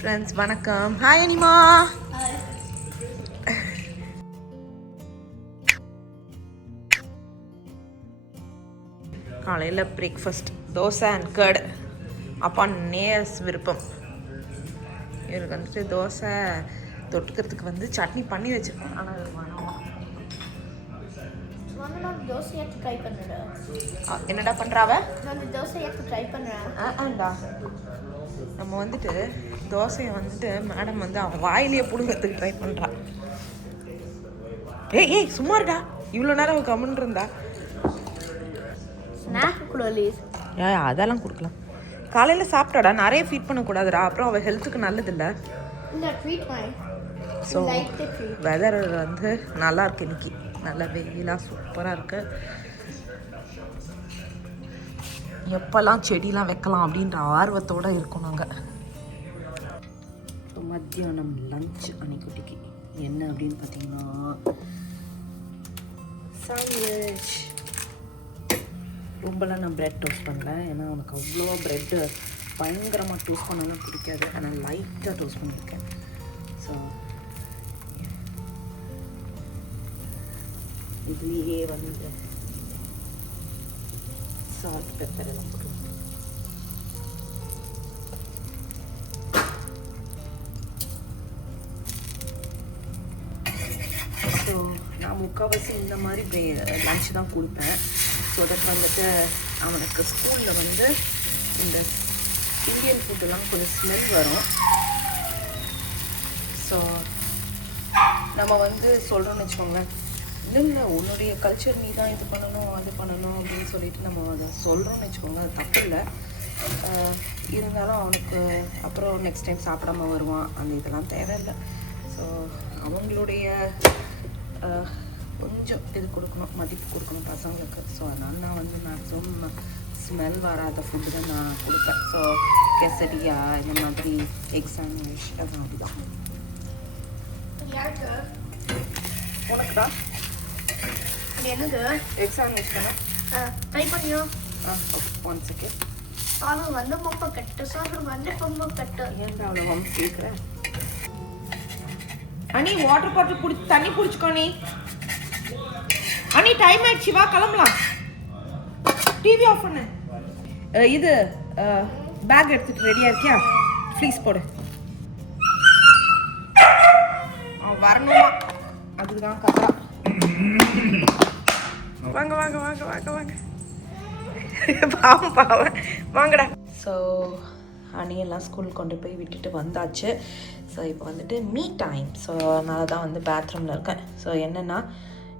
Friends வணக்கம். Hi அனிமா. காலையில் breakfast dosa and curd. அப்பா நேஸ் விருப்பம். இவருக்கு வந்துட்டு தோசை தொட்டுக்கிறதுக்கு வந்து சட்னி பண்ணி வச்சுருக்கேன். ஆனால் அது வேணாம். என்னடா பண்ணுறாவ? நம்ம வந்துட்டு தோசையை வந்துட்டு மேடம் வந்து அவன் வாயிலேயே பிடுங்கிறதுக்கு ட்ரை பண்ணுறான். ஏய் சும்மா இருக்கா? இவ்வளோ நேரம் அவன் கம்முன்னு இருந்தா. அதெல்லாம் கொடுக்கலாம். காலையில் சாப்பிட்டாடா, நிறைய ஃபீட் பண்ணக்கூடாதுடா, அப்புறம் அவள் ஹெல்த்துக்கு நல்லதில்லை. ஸோ வெதர் வந்து நல்லா இருக்கு இன்னைக்கு. நல்லா வெயிலாக சூப்பராக இருக்கு. எப்போல்லாம் செடிலாம் வைக்கலாம் அப்படின்ற ஆர்வத்தோடு இருக்கோம் நாங்கள். ஸோ மத்தியானம் லஞ்ச் அன்னைக்குட்டிக்கு என்ன அப்படின்னு பார்த்தீங்கன்னா சாண்ட்விச். ரொம்பலாம் நான் ப்ரெட் டோஸ்ட் பண்ணல, ஏன்னா அவனுக்கு அவ்வளோ ப்ரெட்டு பயங்கரமாக டோஸ்ட் பண்ணலாம் பிடிக்காது. ஆனால் லைட்டாக டோஸ்ட் பண்ணியிருக்கேன். ஸோ இதுலேயே வந்து சால்ட் பெப்பர் எல்லாம் போடுவோம். ஸோ நான் முக்கால்வாசி இந்த மாதிரி லன்ச் தான் கொடுப்பேன். ஸோ தட் வந்துட்டு அவனுக்கு ஸ்கூலில் வந்து இந்த இந்தியன் ஃபுட்டெல்லாம் கொஞ்சம் ஸ்மெல் வரும். ஸோ நம்ம வந்து சொல்கிறோன்னு வச்சுக்கோங்களேன், இல்லை உன்னுடைய கல்ச்சர் நீ தான் இது பண்ணணும் அது பண்ணணும் அப்படின்னு சொல்லிட்டு நம்ம அதை சொல்கிறோன்னு வச்சுக்கோங்க, அது தப்பு இல்லை. இருந்தாலும் அவனுக்கு அப்புறம் நெக்ஸ்ட் டைம் சாப்பிடாம வருவான். அந்த இதெல்லாம் தேவையில்லை. ஸோ அவங்களுடைய கொஞ்சம் இது கொடுக்கணும், மதிப்பு கொடுக்கணும் பசங்களுக்கு. ஸோ அதனால் நான் வந்து மேக்ஸிமம் ஸ்மெல் வராத ஃபுட்டு தான் நான் கொடுப்பேன். ஸோ கெசரியா இந்த மாதிரி எக் சாண்ட்விச் அது அப்படிதான். உனக்கு தான் என்னது எக் சாண்ட்விச் தானே? ட்ரை பண்ணியோ? One second. சாரு வந்து பொம்மை கட்டு, சாரு வந்து பொம்மை கட்டு. ஏன் அவ்வளோ வம்பு கேட்குற? அனி வாட்டர் பாட்டில் குடி, தண்ணி குடிச்சுக்கோ. நீ அனி டைம் ஆயிடுச்சு, வா கிளம்பலாம். டிவி ஆஃப் பண்ணு. இது பேக் எடுத்துட்டு ரெடியா இருக்கியா? ஃப்ளீஸ் போடு. வரணுமா? அதுதான் கதா. வாங்க வாங்க வாங்க வாங்க வாங்க. பாவம் பாவம் வாங்கடா. ஸோ அணியெல்லாம் ஸ்கூல் கொண்டு போய் விட்டுட்டு வந்தாச்சு. ஸோ இப்போ வந்துட்டு மீ டைம். ஸோ அதனால தான் வந்து பாத்ரூமில் இருக்கேன். ஸோ என்னென்னா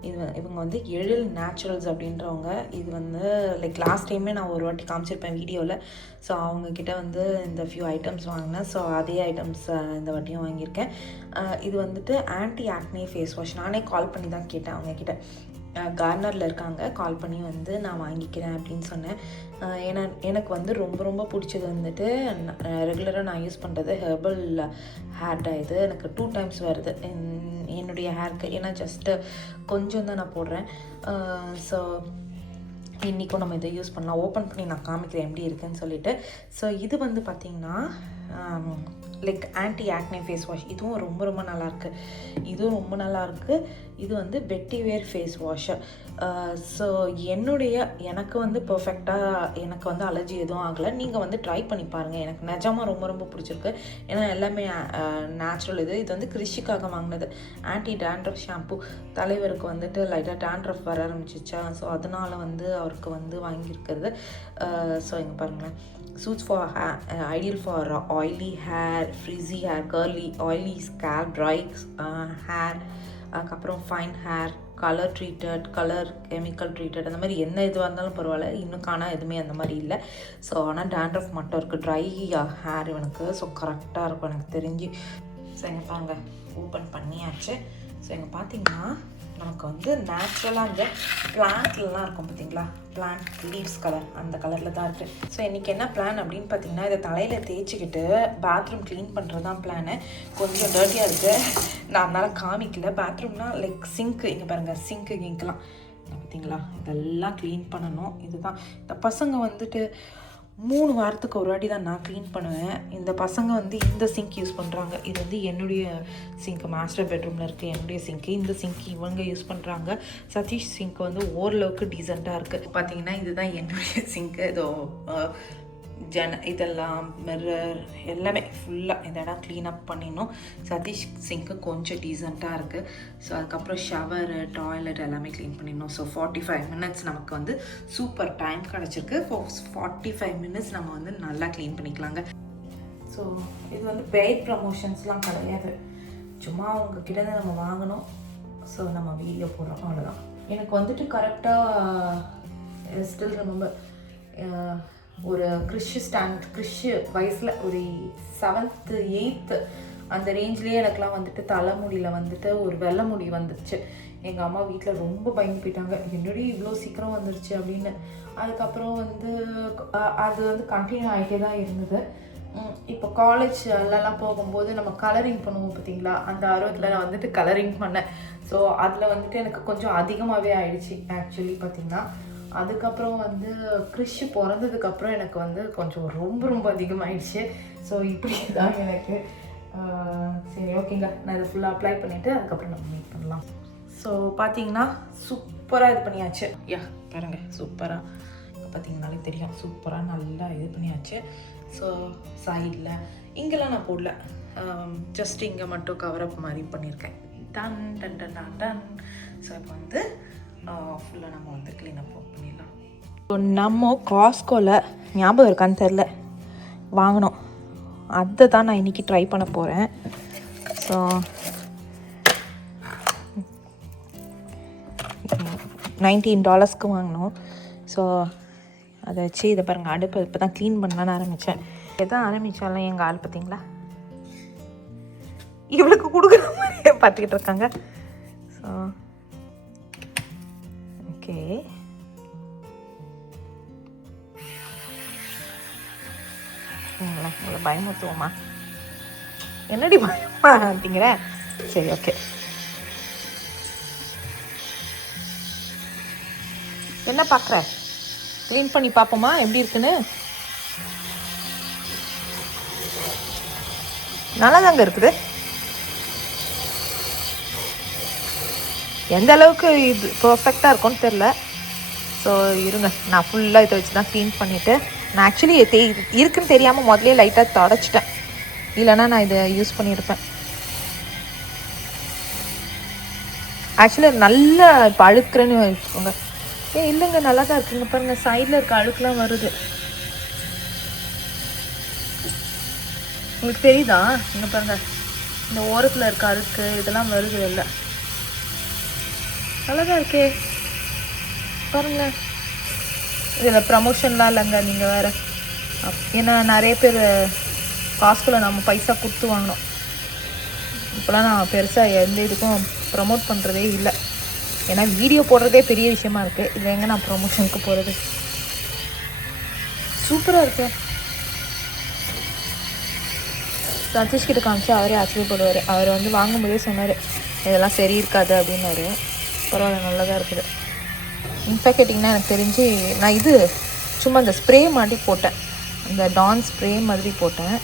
இவங்க வந்து எழில் நேச்சுரல்ஸ் அப்படின்றவங்க. இது வந்து லைக் லாஸ்ட் டைமே நான் ஒரு வாட்டி காமிச்சிருப்பேன் வீடியோவில். ஸோ அவங்கக்கிட்ட வந்து இந்த ஃபியூ ஐட்டம்ஸ் வாங்கினேன். ஸோ அதே ஐட்டம்ஸ் இந்த வாட்டியும் வாங்கியிருக்கேன். இது வந்துட்டு ஆன்டி ஆக்னே ஃபேஸ் வாஷ். நானே கால் பண்ணி தான் கேட்டேன் அவங்கக்கிட்ட. கார்னரில் இருக்காங்க, கால் பண்ணி வந்து நான் வாங்கிக்கிறேன் அப்படின்னு சொன்னேன். ஏன்னா எனக்கு வந்து ரொம்ப ரொம்ப பிடிச்சது வந்துட்டு ரெகுலராக நான் யூஸ் பண்ணுறது ஹெர்பல் ஹேர் டை. இது எனக்கு 2 times வருது என்னுடைய ஹேருக்கு. ஏன்னா ஜஸ்ட்டு கொஞ்சம் தான் நான் போடுறேன். ஸோ இன்றைக்கும் நம்ம இதை யூஸ் பண்ணலாம். ஓப்பன் பண்ணி நான் காமிக்கிறேன் எப்படி இருக்குன்னு சொல்லிட்டு. ஸோ இது வந்து பார்த்திங்கன்னா like anti acne face wash. இதுவும் ரொம்ப ரொம்ப நல்லாயிருக்கு. இதுவும் ரொம்ப நல்லாயிருக்கு. இது வந்து வெட்டிவேர் ஃபேஸ் வாஷ். ஸோ எனக்கு வந்து பர்ஃபெக்டாக எனக்கு வந்து அலர்ஜி எதுவும் ஆகலை. நீங்கள் வந்து ட்ரை பண்ணி பாருங்கள். எனக்கு நிஜமாக ரொம்ப ரொம்ப பிடிச்சிருக்கு. ஏன்னா எல்லாமே நேச்சுரல். இது வந்து கிருஷிக்காக வாங்கினது. Anti dandruff shampoo. தலைவருக்கு வந்துட்டு லைட்டாக டேண்ட்ரஃப் வர ஆரம்பிச்சிச்சா, ஸோ அதனால் வந்து அவருக்கு வந்து வாங்கியிருக்கிறது. ஸோ இங்கே பாருங்களேன், suits for ideal for oily hair, frizzy hair, curly, oily scalp, dry hair, அதுக்கப்புறம் fine hair, colour treated, colour chemical treated, அந்த மாதிரி என்ன இதுவாக இருந்தாலும் பரவாயில்ல. இன்னும் காணா எதுவுமே அந்த மாதிரி இல்லை. ஸோ ஆனால் டேண்ட்ரஃப் மட்டும் இருக்குது. ட்ரை ஹேர் இவனுக்கு. ஸோ கரெக்டாக இருக்கும் எனக்கு தெரிஞ்சு. ஸோ எங்கே பாருங்க ஓப்பன் பண்ணியாச்சு. ஸோ எங்கே பார்த்தீங்கன்னா நமக்கு வந்து நேச்சுரலாக அந்த பிளான்ட்லலாம் இருக்கும் பார்த்தீங்களா, பிளான்ட் லீவ்ஸ் கலர், அந்த கலரில் தான் இருக்குது. ஸோ இன்றைக்கி என்ன பிளான் அப்படின்னு பார்த்தீங்கன்னா, இதை தலையில் தேய்ச்சிக்கிட்டு பாத்ரூம் க்ளீன் பண்ணுறது தான் பிளானு. கொஞ்சம் டர்ட்டியாக இருக்குது, நான் அதனால் காமிக்கல. பாத்ரூம்னால் லைக் சிங்க்கு, இங்கே பாருங்கள் சிங்க்கு கிங்க்கெலாம் பார்த்தீங்களா, இதெல்லாம் க்ளீன் பண்ணணும். இதுதான் இந்த பசங்க வந்துட்டு 3 வாரத்துக்கு ஒரு வாட்டி தான் நான் க்ளீன் பண்ணுவேன். இந்த பசங்க வந்து இந்த சிங்க் யூஸ் பண்ணுறாங்க. இது வந்து என்னுடைய சிங்க், மாஸ்டர் பெட்ரூமில் இருக்குது என்னுடைய சிங்க்கு. இந்த சிங்க் இவங்க யூஸ் பண்ணுறாங்க. சதீஷ் சிங்க் வந்து ஓரளவுக்கு டீசெண்டாக இருக்குது. பார்த்தீங்கன்னா இதுதான் என்னுடைய சிங்க்கு. இதோ இதெல்லாம் மிரர் எல்லாமே ஃபுல்லாக இந்த இடம் க்ளீனப் பண்ணிடணும். சதீஷ் சிங்க்கு கொஞ்சம் டீசெண்டாக இருக்குது. ஸோ அதுக்கப்புறம் ஷவரு, டாய்லெட் எல்லாமே க்ளீன் பண்ணிடணும். ஸோ 45 மினிட்ஸ் நமக்கு வந்து சூப்பர் டைம் கிடச்சிருக்கு. 45 மினிட்ஸ் நம்ம வந்து நல்லா க்ளீன் பண்ணிக்கலாங்க. ஸோ இது வந்து பெய்ட் ப்ரமோஷன்ஸ்லாம் கிடையாது, சும்மா உங்ககிட்ட தான் நம்ம வாங்கணும். ஸோ நம்ம வீடியோ போடுறோம், அவ்வளோதான். எனக்கு வந்துட்டு கரெக்டாக ஸ்டில் ரொம்ப ஒரு கிறிஷ் வயசில் ஒரு 7th 8th அந்த ரேஞ்ச்லேயே எனக்குலாம் வந்துட்டு தலைமுடியில் வந்துட்டு ஒரு வெள்ளை முடி வந்துருச்சு. எங்கள் அம்மா வீட்டில் ரொம்ப பயந்து போயிட்டாங்க, என்னடி இவ்வளோ சீக்கிரம் வந்துருச்சு அப்படின்னு. அதுக்கப்புறம் வந்து அது வந்து கண்டினியூ ஆகிட்டே தான் இருந்தது. இப்போ காலேஜ்லலாம் போகும்போது நம்ம கலரிங் பண்ணுவோம் பார்த்தீங்களா, அந்த ஆர்வத்தில் நான் வந்துட்டு கலரிங் பண்ணேன். ஸோ அதில் வந்துட்டு எனக்கு கொஞ்சம் அதிகமாகவே ஆயிடுச்சு ஆக்சுவலி பார்த்திங்கன்னா. அதுக்கப்புறம் வந்து கிறிஷ் பிறந்ததுக்கப்புறம் எனக்கு வந்து கொஞ்சம் ரொம்ப அதிகமாகிடுச்சு. ஸோ இப்படி தான் எனக்கு. சரி ஓகேங்க, நான் இதை ஃபுல்லாக அப்ளை பண்ணிவிட்டு அதுக்கப்புறம் நம்ம மீட் பண்ணலாம். ஸோ பார்த்தீங்கன்னா சூப்பராக இது பண்ணியாச்சு. பாருங்கள் சூப்பராக பார்த்தீங்கன்னாலே தெரியும், சூப்பராக நல்லா இது பண்ணியாச்சு. ஸோ சைடில் இங்கெல்லாம் நான் போடல, ஜஸ்ட் இங்கே மட்டும் கவரப் மாதிரி பண்ணியிருக்கேன். Done done done done done. So இப்போ வந்து ஃபுல்லாக நம்ம வந்து க்ளீனப் பண்ணிடலாம். ஸோ நம்ம காஸ்கோவில் ஞாபகம் இருக்கான்னு தெரில வாங்கினோம், அதை தான் நான் இன்றைக்கி ட்ரை பண்ண போகிறேன். ஸோ $19 வாங்கினோம். ஸோ அதை வச்சு இதை பாருங்கள், அடுப்பு இப்போ தான் க்ளீன் பண்ணலான்னு ஆரம்பித்தேன். எதான் ஆரம்பித்தாலும் எங்கள் ஆள் பார்த்தீங்களா இவளுக்கு கொடுக்குற மாதிரியே பார்த்துக்கிட்டு இருக்காங்க. ஸோ ஓகே, உங்களை பயமுறுத்துவோமா? என்னடி பயமா அப்படிங்கிற? சரி ஓகே, என்ன பார்க்குற? க்ளீன் பண்ணி பார்ப்போமா எப்படி இருக்குன்னு? நல்லா தாங்க இருக்குது. எந்த அளவுக்கு இது பர்ஃபெக்டாக இருக்கும்னு தெரில. ஸோ இருங்க, நான் ஃபுல்லாக இதை வச்சு தான் க்ளீன் பண்ணிவிட்டு, நான் ஆக்சுவலி இருக்குன்னு தெரியாமல் முதலே லைட்டாக தொடச்சிட்டேன், இல்லைனா நான் இதை யூஸ் பண்ணியிருப்பேன். ஆக்சுவலி நல்லா இப்போ அழுக்குறேன்னு வச்சுக்கோங்க. இல்லைங்க நல்லா தான் இருக்குங்க, பாருங்கள் சைடில் இருக்க அழுக்குலாம் வருது, உங்களுக்கு தெரியுதா? இங்கே பாருங்கள், இந்த ஓரத்தில் இருக்க அழுக்கு இதெல்லாம் வருது இல்லை, நல்லா தான் இருக்கே பாருங்க. இதில் ப்ரமோஷன்லாம் இல்லைங்க, நீங்கள் வேறு. ஏன்னா நிறைய பேர் காஸ்கோவில் நம்ம பைசா கொடுத்து வாங்கினோம். இப்போலாம் நான் பெருசாக எந்த இதுக்கும் ப்ரமோட் பண்ணுறதே இல்லை, ஏன்னா வீடியோ போடுறதே பெரிய விஷயமா இருக்குது. இதில் எங்கே நான் ப்ரமோஷனுக்கு போகிறது? சூப்பராக இருக்கு. சதீஷ் கிட்ட காமிச்சு அவரே ஆச்சரியப்படுவார். அவர் வந்து வாங்கும்போதே சொன்னார் இதெல்லாம் சரி இருக்காது அப்படின்னாரு. பரவாயில்ல, நல்லா தான் இருக்குது. இன்ஃபேக்ட் கேட்டிங்கன்னா எனக்கு தெரிஞ்சு நான் இது சும்மா இந்த ஸ்ப்ரே மாதிரி போட்டேன், இந்த டான் ஸ்ப்ரே மாதிரி போட்டேன்.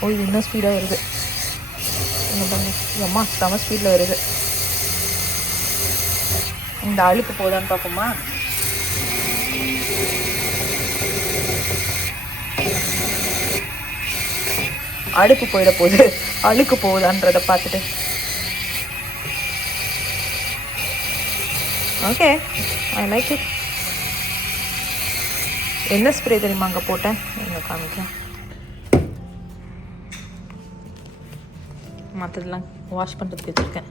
ஓ இது இன்னும் ஸ்பீடாக வருது, என்ன பண்ணு அம்மா, செம ஸ்பீடில் வருது. இந்த அழுக்கு போதான்னு பார்ப்போமா? அடுப்பு போயிட போகுது, அழுக்கு போகுதான்றதை பார்த்துட்டு. Okay, I like it. என்ன ஸ்ப்ரே தெரியுமா அங்கே போட்டேன், எங்கே காமிக்கிறேன். மற்றதெல்லாம் வாஷ் பண்ணுறதுக்கு வச்சுருக்கேன்.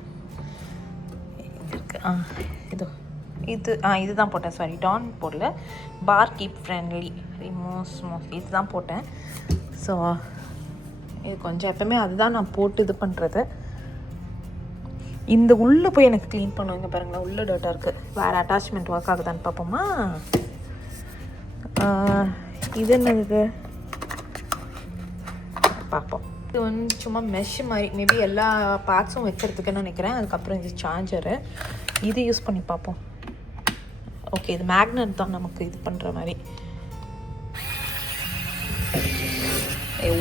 இதுதான் போட்டேன், சாரி டான் போடல, பார் கீப் ஃப்ரெண்ட்லி ரிமூவ்ஸ் மோஸ்ட்லி இதுதான் போட்டேன். ஸோ இது கொஞ்சம் எப்பவுமே அதுதான் நான் போட்டு இது பண்ணுறது. இந்த உள்ளே போய் எனக்கு க்ளீன் பண்ணுவாங்க பாருங்களேன், உள்ளே டர்ட்டாக இருக்குது. வேறு அட்டாச்மெண்ட் ஒர்க் ஆகுதான்னு பார்ப்போமா? இது என்னது பார்ப்போம். இது வந்து சும்மா மெஷ் மாதிரி, மேபி எல்லா பார்ட்ஸும் வைக்கிறதுக்குன்னு நினைக்கிறேன். அதுக்கப்புறம் இது சார்ஜரு, இது யூஸ் பண்ணி பார்ப்போம். ஓகே இது மேக்னெட் தான் நமக்கு இது பண்ணுற மாதிரி.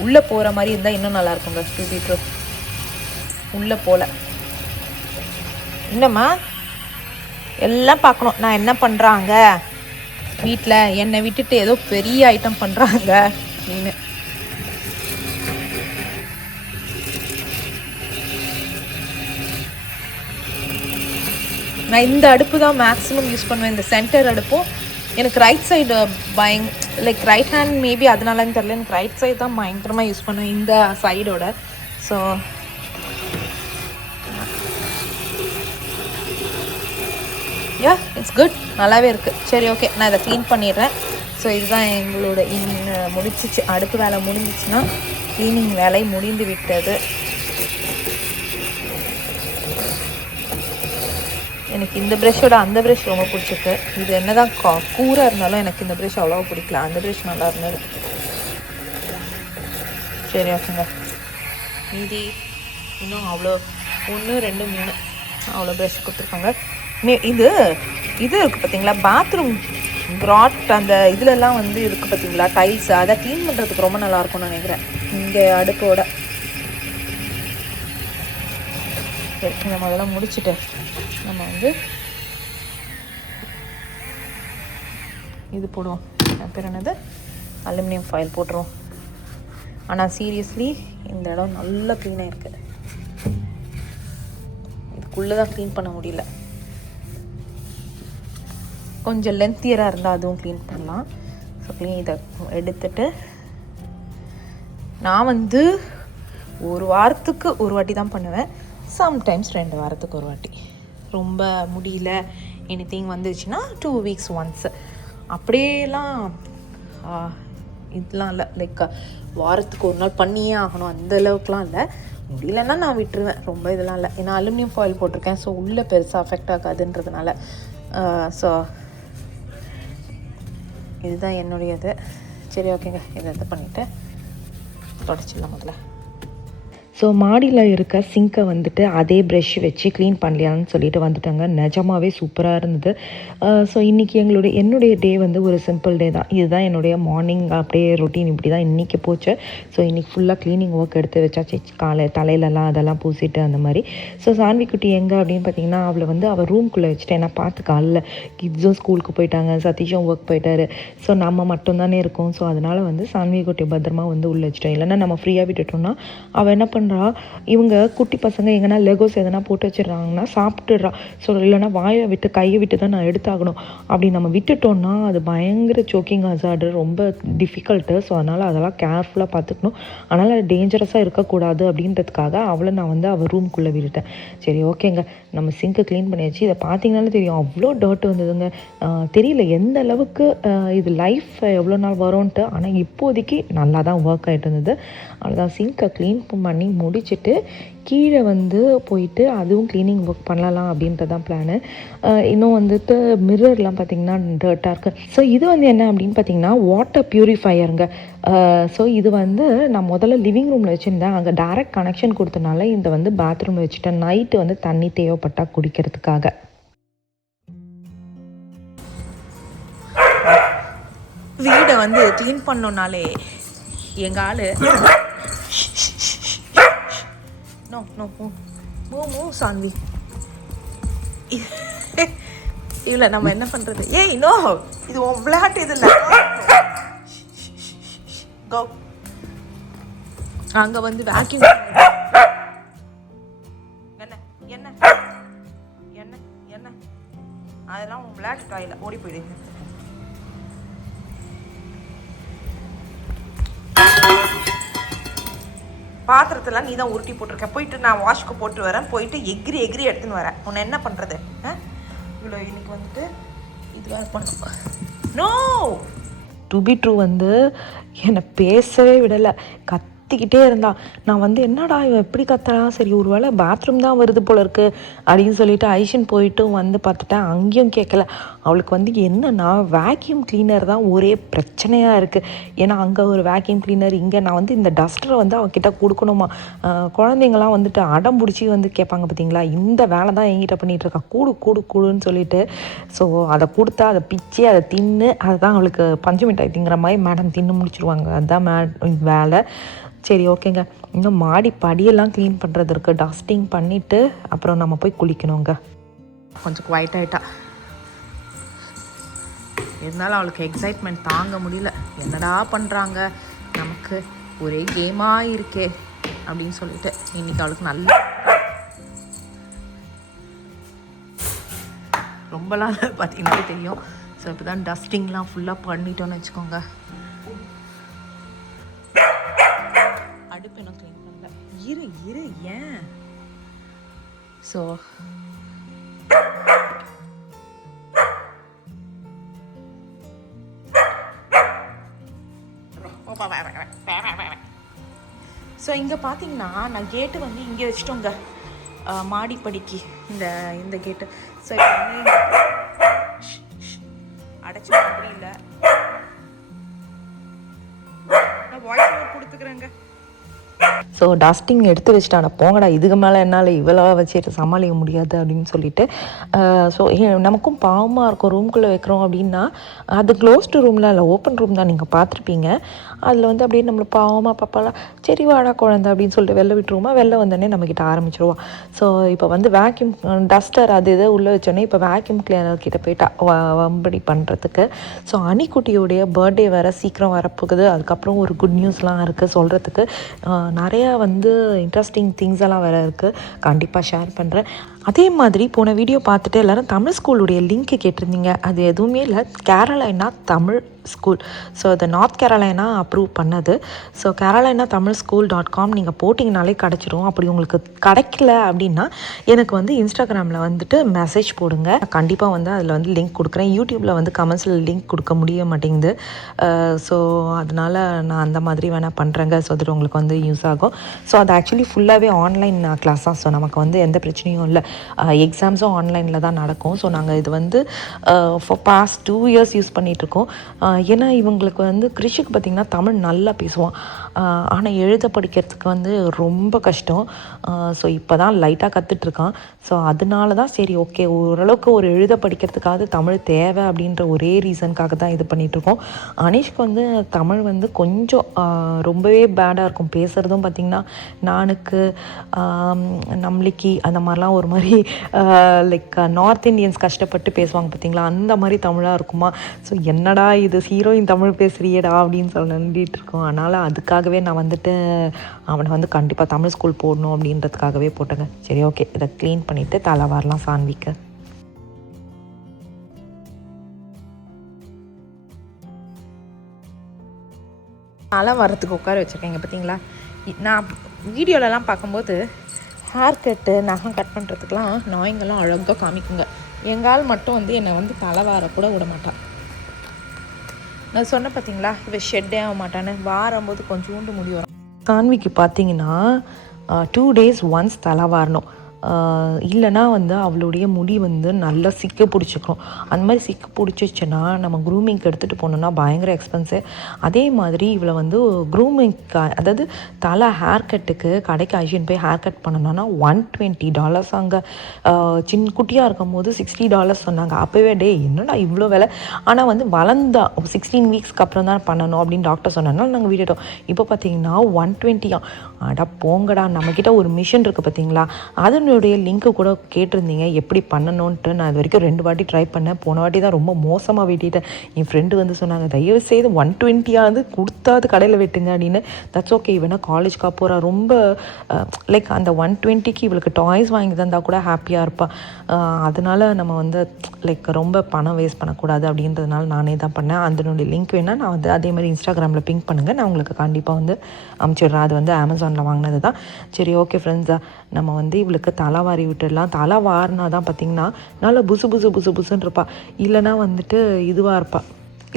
உள்ளே போகிற மாதிரி இருந்தால் இன்னும் நல்லா இருக்குங்க. 2 பீட்ரூ உள்ளே போகல. என்னம்மா எல்லாம் பார்க்கணும் நான் என்ன பண்ணுறாங்க வீட்டில், என்னை விட்டுட்டு ஏதோ பெரிய ஐட்டம் பண்ணுறாங்க அப்படின்னு. நான் இந்த அடுப்பு தான் மேக்ஸிமம் யூஸ் பண்ணுவேன், இந்த சென்டர் அடுப்பும். எனக்கு right side like right hand maybe அதனாலன்னு தெரியல, எனக்கு ரைட் சைடு தான் பயங்கரமாக யூஸ் பண்ணுவேன் இந்த சைடோட. ஸோ யா இட்ஸ் குட், நல்லாவே இருக்குது. சரி ஓகே நான் இதை க்ளீன் பண்ணிடுறேன். ஸோ இதுதான் எங்களோட முடிச்சிச்சு. அடுப்பு வேலை முடிஞ்சிச்சுன்னா க்ளீனிங் வேலை முடிந்து விட்டது. எனக்கு இந்த ப்ரெஷ்ஷோட அந்த ப்ரெஷ் ரொம்ப பிடிச்சிருக்கு. இது என்ன தான் கூராக இருந்தாலும் எனக்கு இந்த ப்ரெஷ் அவ்வளோவா பிடிக்கல, அந்த ப்ரெஷ் நல்லா இருந்தது. சரி ஓகேங்க, மீதி இன்னும் அவ்வளோ 1 2 3 அவ்வளோ ப்ரெஷ் கொடுத்துருக்காங்க. இது இருக்குது பார்த்தீங்களா, பாத்ரூம் கிராட் அந்த இதுலலாம் வந்து இருக்குது பார்த்தீங்களா டைல்ஸ், அதை க்ளீன் பண்ணுறதுக்கு ரொம்ப நல்லாயிருக்கும்னு நினைக்கிறேன் இங்கே அடுப்போட. சரி இந்த முதல்ல முடிச்சுட்டு நம்ம வந்து இது போடுவோம், பேர் என்னது, அலுமினியம் ஃபாயில் போட்டுருவோம். ஆனால் சீரியஸ்லி இந்த இடம் நல்லா க்ளீனாக இருக்குது. இதுக்குள்ளே தான் க்ளீன் பண்ண முடியல, கொஞ்சம் லென்த்தியராக இருந்தால் அதுவும் க்ளீன் பண்ணலாம். ஸோ இதை எடுத்துட்டு நான் வந்து 1 வாரத்துக்கு 1 வாட்டி தான் பண்ணுவேன், சம்டைம்ஸ் 2 வாரத்துக்கு 1 வாட்டி. ரொம்ப முடியல எனிதிங் வந்துச்சுன்னா 2 வீக்ஸ் ஒன்ஸ். அப்படியேலாம் இதெலாம் இல்லை, லைக் வாரத்துக்கு 1 நாள் பண்ணியே ஆகணும் அந்த அளவுக்குலாம் இல்லை. முடியலன்னா நான் விட்டுருவேன், ரொம்ப இதெல்லாம் இல்லை. ஏன்னா அலுமினியம் ஃபாயில் போட்டிருக்கேன், ஸோ உள்ளே பெருசாக அஃபெக்ட் ஆகாதுன்றதுனால. ஸோ இதுதான் என்னுடையது. சரி ஓகேங்க, இதை பண்ணிவிட்டு தொடச்சிடலாம் முதல்ல. ஸோ மாடியில் இருக்க சிங்கை வந்துட்டு அதே ப்ரெஷ் வச்சு க்ளீன் பண்ணலையான்னு சொல்லிட்டு வந்துட்டாங்க. நிஜமாகவே சூப்பராக இருந்தது. ஸோ இன்றைக்கி என்னுடைய டே வந்து ஒரு சிம்பிள் டே தான். இதுதான் என்னுடைய மார்னிங் அப்படியே ரொட்டீன், இப்படி தான் இன்றைக்கி போச்சு. ஸோ இன்றைக்கி ஃபுல்லாக க்ளீனிங் ஒர்க் எடுத்து வச்சாச்சு, தலையிலலாம் அதெல்லாம் பூசிட்டு அந்த மாதிரி. ஸோ சான்வி குட்டி எங்கே அப்படின்னு பார்த்தீங்கன்னா, அவளை வந்து அவள் ரூம்குள்ளே வச்சுட்டேன். ஏன்னா பார்த்து காலைல கிட்ஸும் ஸ்கூலுக்கு போயிட்டாங்க, சதீஷும் ஒர்க் போயிட்டாரு. ஸோ நம்ம மட்டும்தானே இருக்கோம். ஸோ அதனால் வந்து சான்வி குட்டி பத்திரமா வந்து உள்ளே வச்சுட்டோம். இல்லைன்னா நம்ம ஃப்ரீயாக விட்டுட்டோம்னா அவள் என்ன பண்ணுறா, இவங்க குட்டி பசங்க எங்கன்னா லெகோஸ் எதனா போட்டு வச்சிடறாங்கன்னா சாப்பிட்டுடுறா. ஸோ இல்லைன்னா வாயை விட்டு கையை விட்டு தான் நான் எடுத்தாகணும். அப்படி நம்ம விட்டுட்டோம்னா அது பயங்கர சோக்கிங் ஹசார்டு, ரொம்ப டிஃபிகல்ட்டு. ஸோ அதனால் அதெல்லாம் கேர்ஃபுல்லாக பார்த்துக்கணும். அதனால் அது டேஞ்சரஸாக இருக்கக்கூடாது அப்படின்றதுக்காக அவளை நான் வந்து அவள் ரூம்குள்ளே விட்டுட்டேன். சரி ஓகேங்க, நம்ம சிங்கை க்ளீன் பண்ணியாச்சு. இதை பார்த்தீங்கனாலே தெரியும் அவ்வளோ டர்ட் வந்ததுங்க. தெரியல எந்த அளவுக்கு இது லைஃப் எவ்வளோ நாள் வரும்ன்ட்டு. ஆனால் இப்போதைக்கு நல்லா தான் ஒர்க் ஆகிட்டு இருந்தது. அவ்வளோதான், சிங்கை க்ளீன் பண்ணி முடிச்சுட்டு கீழே வந்து போயிட்டு அதுவும் க்ளீனிங் ஒர்க் பண்ணலாம் அப்படின்றதான் பிளானு. இன்னும் வந்துட்டு மிரர்லாம் பார்த்திங்கன்னா டர்ட்டாக இருக்குது. ஸோ இது வந்து என்ன அப்படின்னு பார்த்திங்கன்னா வாட்டர் ப்யூரிஃபையருங்க. ஸோ இது வந்து நான் முதல்ல லிவிங் ரூமில் வச்சுருந்தேன், அங்கே டைரக்ட் கனெக்ஷன் கொடுத்தனால இந்த வந்து பாத்ரூமில் வச்சுட்டேன். நைட்டு வந்து தண்ணி தேவைப்பட்டால் குடிக்கிறதுக்காக. வீடை வந்து க்ளீன் பண்ணோன்னாலே எங்கள் ஆள் நோ மூ சான்வி இல்லை நம்ம என்ன பண்ணுறது. ஏய் நோ, இது விளையாட்டு, இது இல்லை. கோ அங்கே வந்து வேக்யூம் என்ன என்ன என்ன என்ன அதெல்லாம் விளையாட்டு டாயில் ஓடி போயிடுங்க. பாத்திரத்தெல்லாம் நீ தான் உருட்டி போட்டிருக்க. போயிட்டு நான் வாஷ்க்கு போட்டு வரேன், போயிட்டு எகிரி எடுத்துன்னு வரேன். உன்னை என்ன பண்ணுறது? இவ்வளோ இன்னைக்கு வந்துட்டு இதுவாக பண்ணும். நோ டு பி ட்ரூ வந்து என்னை பேசவே விடலை. கத்திக்கிட்டே இருந்தாள். நான் வந்து என்னடா இவன் எப்படி கத்துறா, சரி ஒரு வேளை பாத்ரூம் தான் வருது போல இருக்குது அப்படின்னு சொல்லிட்டு ஐஷன் போயிட்டும் வந்து பார்த்துட்டேன். அங்கேயும் கேட்கல. அவளுக்கு வந்து என்னென்னா வேக்யூம் கிளீனர் தான் ஒரே பிரச்சனையாக இருக்குது. ஏன்னா அங்கே ஒரு வேக்யூம் கிளீனர், இங்கே நான் வந்து இந்த டஸ்டரை வந்து அவகிட்ட கொடுக்கணுமா. குழந்தைங்களாம் வந்துட்டு அடம் பிடிச்சி வந்து கேட்பாங்க பார்த்தீங்களா, இந்த வேலை தான் என்கிட்ட பண்ணிகிட்ருக்கா, கூடுன்னு சொல்லிட்டு. ஸோ அதை கொடுத்தா அதை பிச்சு அதை தின்னு, அதுதான் அவளுக்கு பஞ்சு மிட்டாய் திங்கிற மாதிரி மேடம் தின்னு முடிச்சிருவாங்க. அதுதான் வேலை. சரி ஓகேங்க, இன்னும் மாடி படியெல்லாம் க்ளீன் பண்ணுறது இருக்குது. டஸ்டிங் பண்ணிவிட்டு அப்புறம் நம்ம போய் குளிக்கணுங்க. கொஞ்சம் குவைட் ஆகிட்டா, இருந்தாலும் அவளுக்கு எக்ஸைட்மெண்ட் தாங்க முடியல. என்னடா பண்ணுறாங்க, நமக்கு ஒரே கேமாக இருக்கே அப்படின்னு சொல்லிட்டு இன்றைக்கி அவளுக்கு நல்ல ரொம்பலாம் பார்த்தீங்கன்னா தெரியும். ஸோ இப்போ தான் டஸ்டிங்லாம் ஃபுல்லாக பண்ணிட்டோன்னு வச்சுக்கோங்க. அடுப்பு என்ன க்ளீன் பண்ணல, இரு ஏன். ஸோ இங்கே பார்த்தீங்கன்னா நான் கேட்டு வந்து இங்கே வச்சுட்டோங்க, மாடிப்படிக்கு இந்த கேட்டு. ஸோ அடைச்ச மாதிரி இல்லை, நான் வாய்ஸ் ஓவர் கொடுத்துக்கிறேங்க. ஸோ டஸ்டிங் எடுத்து வச்சுட்டான, போங்கடா இதுக்கு மேலே என்னால் இவ்வளோ வச்சுட்டு சமாளிக்க முடியாது அப்படின்னு சொல்லிட்டு. ஸோ நமக்கும் பாவமாக இருக்கும், ரூம்குள்ளே வைக்கிறோம் அப்படின்னா. அது க்ளோஸ்டு ரூமில் இல்லை, ஓப்பன் ரூம் தான், நீங்கள் பார்த்துருப்பீங்க. அதில் வந்து அப்படியே நம்மளை பாவமாக பாப்பாலாம், சரி வாடா குழந்தை அப்படின்னு சொல்லிட்டு வெளில விட்டுருவோமா, வெளில வந்தோடனே நம்மக்கிட்ட ஆரம்பிச்சிருவோம். ஸோ இப்போ வந்து வேக்யூம் டஸ்டர் அது இதை உள்ளே வச்சோடனே இப்போ வேக்யூம் கிளீனர் கிட்ட போயிட்டா வம்படி பண்ணுறதுக்கு. ஸோ அனிக்குட்டியோடைய பர்த்டே வேறு சீக்கிரம் வரப்போகுது. அதுக்கப்புறம் ஒரு குட் நியூஸ்லாம் இருக்குது சொல்கிறதுக்கு. நிறையா வந்து இன்ட்ரெஸ்டிங் திங்ஸ் எல்லாம் வேறு இருக்குது, கண்டிப்பாக ஷேர் பண்ணுறேன். அதே மாதிரி போன வீடியோ பார்த்துட்டு எல்லோரும் தமிழ் ஸ்கூலுடைய லிங்க்கு கேட்டிருந்தீங்க. அது எதுவுமே இல்லை, கேரளைனா தமிழ் ஸ்கூல். ஸோ அது நார்த் கேரளைனா அப்ரூவ் பண்ணது. ஸோ கேரளைனா தமிழ் ஸ்கூல்.com நீங்கள் போட்டிங்கனாலே கிடச்சிரும். அப்படி உங்களுக்கு கிடைக்கல அப்படின்னா எனக்கு வந்து இன்ஸ்டாகிராமில் வந்துட்டு மெசேஜ் போடுங்க, கண்டிப்பாக வந்து அதில் வந்து லிங்க் கொடுக்குறேன். யூடியூப்பில் வந்து கமெண்ட்ஸில் லிங்க் கொடுக்க முடிய மாட்டேங்குது. ஸோ அதனால் நான் அந்த மாதிரி வேணால் பண்ணுறேங்க. ஸோ அது உங்களுக்கு வந்து யூஸ் ஆகும். ஸோ அது ஆக்சுவலி ஃபுல்லாகவே ஆன்லைன் கிளாஸ் தான். ஸோ நமக்கு வந்து எந்த பிரச்சனையும் இல்லை, எக்ஸாம்ஸும் ஆன்லைனில் தான் நடக்கும். ஸோ நாங்கள் இது வந்து ஃபார் பாஸ்ட் 2 years யூஸ் பண்ணிகிட்ருக்கோம். ஏன்னா இவங்களுக்கு வந்து கிருஷிக்கு பார்த்திங்கன்னா தமிழ் நல்லா பேசுவான், ஆனால் எழுத படிக்கிறதுக்கு வந்து ரொம்ப கஷ்டம். ஸோ இப்போ தான் லைட்டாக கற்றுட்ருக்கான். ஸோ அதனால தான் சரி ஓகே, ஓரளவுக்கு ஒரு எழுத படிக்கிறதுக்காக தமிழ் தேவை அப்படின்ற ஒரே ரீசனுக்காக தான் இது பண்ணிகிட்ருக்கோம். அனீஷ்க்கு வந்து தமிழ் வந்து கொஞ்சம் ரொம்பவே பேடாக இருக்கும். பேசுகிறதும் பார்த்திங்கன்னா நானுக்கு நம்மளுக்கு அந்த மாதிரிலாம் ஒரு மாதிரி லைக் நார்த் இந்தியன்ஸ் கஷ்டப்பட்டு பேசுவாங்க பார்த்திங்களா, அந்த மாதிரி தமிழாக இருக்குமா. ஸோ என்னடா இது ஹீரோயின் தமிழ் பேசுகிறியடா அப்படின்னு சொல்லிட்டு இருக்கோம். அதனால் அதுக்காகவே நான் வந்துட்டு அவனை வந்து கண்டிப்பாக தமிழ் ஸ்கூல் போடணும் அப்படின்றதுக்காகவே போட்டேங்க. சரி ஓகே, இதை க்ளீன் பண்ணிவிட்டு தலை வரலாம் சான்விக்கு. தலை வரத்துக்கு உட்கார வச்சுருக்கேங்க பார்த்தீங்களா. நான் வீடியோலலாம் பார்க்கும்போது ஹேர் கட்டு நகம் கட் பண்ணுறதுக்கெலாம் நாய்ங்கெல்லாம் அழகாக காமிக்குங்க. எங்கால் மட்டும் வந்து என்னை வந்து தலை வார கூட விட மாட்டான். நான் சொன்ன பார்த்தீங்களா, இவ ஷெட்டே ஆக மாட்டான்னு, வாரும்போது கொஞ்சோண்டு முடி வரும். சான்விக்கு பார்த்தீங்கன்னா 2 days ஒன்ஸ் தலை வாரணும். இல்லைனா வந்து அவளுடைய முடி வந்து நல்லா சிக்க பிடிச்சிக்கும். அந்த மாதிரி சிக்க பிடிச்சிச்சுன்னா நம்ம க்ரூமிங்க்கு எடுத்துகிட்டு போனோம்னா பயங்கர எக்ஸ்பென்சிவ். அதே மாதிரி இவளை வந்து க்ரூமிங்க்கு, அதாவது தலை ஹேர் கட்டுக்கு கடைக்கு ஐஷன் போய் ஹேர் கட் பண்ணணும்னா $120 அங்கே. சின்ன குட்டியாக இருக்கும் போது $60 சொன்னாங்க. அப்போவே என்னடா இவ்வளோ விலை. ஆனால் வந்து வளர்ந்தா 16 வீக்ஸ்க்கு அப்புறம் தான் பண்ணணும் அப்படின்னு டாக்டர் சொன்னதுனால நாங்கள் விட்டுட்டோம். இப்போ பார்த்தீங்கன்னா 120. அடா போங்கடா, நம்மக்கிட்ட ஒரு மிஷின் இருக்குது பார்த்தீங்களா, அதனுடைய லிங்க்கு கூட கேட்டிருந்தீங்க எப்படி பண்ணணுன்ட்டு. நான் இது வரைக்கும் 2 வாட்டி ட்ரை பண்ணேன். போன வாட்டி தான் ரொம்ப மோசமாக வெட்டிட்டேன். என் ஃப்ரெண்டு வந்து சொன்னாங்க, தயவு செய்து 120 கொடுத்தாது கடையில் வெட்டுங்க அப்படின்னு. தட்ஸ் ஓகே, இவனா காலேஜ்க்காக போகிறா, ரொம்ப லைக் அந்த 120க்கு இவளுக்கு டாய்ஸ் வாங்கி தந்தால் கூட ஹாப்பியாக இருப்பாள். அதனால் நம்ம வந்து லைக் ரொம்ப பணம் வேஸ்ட் பண்ணக்கூடாது அப்படின்றதுனால நானே தான் பண்ணேன். அதனுடைய லிங்க் வேணால் நான் வந்து அதே மாதிரி இன்ஸ்டாகிராமில் பிங்க் பண்ணுங்கள், நான் உங்களுக்கு கண்டிப்பாக வந்து அனுப்பிச்சிடுறேன். அது வந்து அமேசானில் வாங்கினது தான். சரி ஓகே ஃப்ரெண்ட்ஸா, நம்ம வந்து இவளுக்கு தலை வாரி விட்டுடலாம். தலை வாரினா தான் பார்த்திங்கன்னா நல்லா புசு புசுன்னு இருப்பாள். இல்லைனா வந்துட்டு இதுவாக இருப்பாள்,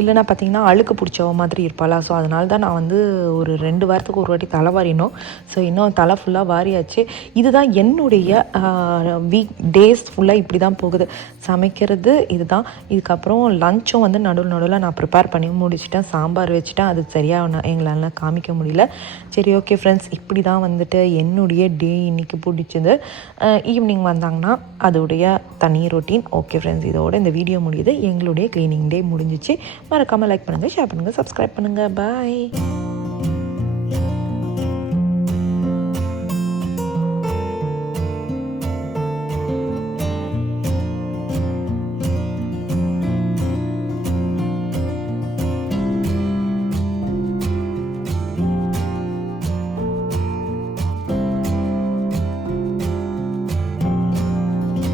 இல்லைனா பார்த்தீங்கன்னா அழுக்கு பிடிச்ச மாதிரி இருப்பாளா. ஸோ அதனால தான் நான் வந்து ஒரு 2 வாரத்துக்கு ஒரு வாட்டி தலை வாரினோம். ஸோ இன்னும் தலை ஃபுல்லாக வாரியாச்சு. இதுதான் என்னுடைய வீக் டேஸ் ஃபுல்லாக இப்படி தான் போகுது. சமைக்கிறது இதுதான். இதுக்கப்புறம் லஞ்சும் வந்து நடுவில் நான் ப்ரிப்பேர் பண்ணி முடிச்சிட்டேன். சாம்பார் வச்சுட்டேன். அது சரியாக எங்களால் காமிக்க முடியல. சரி ஓகே ஃப்ரெண்ட்ஸ், இப்படி தான் வந்துட்டு என்னுடைய டே இன்றைக்கி பிடிச்சது. ஈவினிங் வந்தாங்கன்னா அதோடைய தனி ரொட்டீன். ஓகே ஃப்ரெண்ட்ஸ், இதோட இந்த வீடியோ முடியுது. எங்களுடைய க்ளீனிங் டே முடிஞ்சிச்சு. மறக்காமல் லைக் பண்ணுங்கள், ஷேர் பண்ணுங்கள், சப்ஸ்கிரைப் பண்ணுங்கள். பாய்.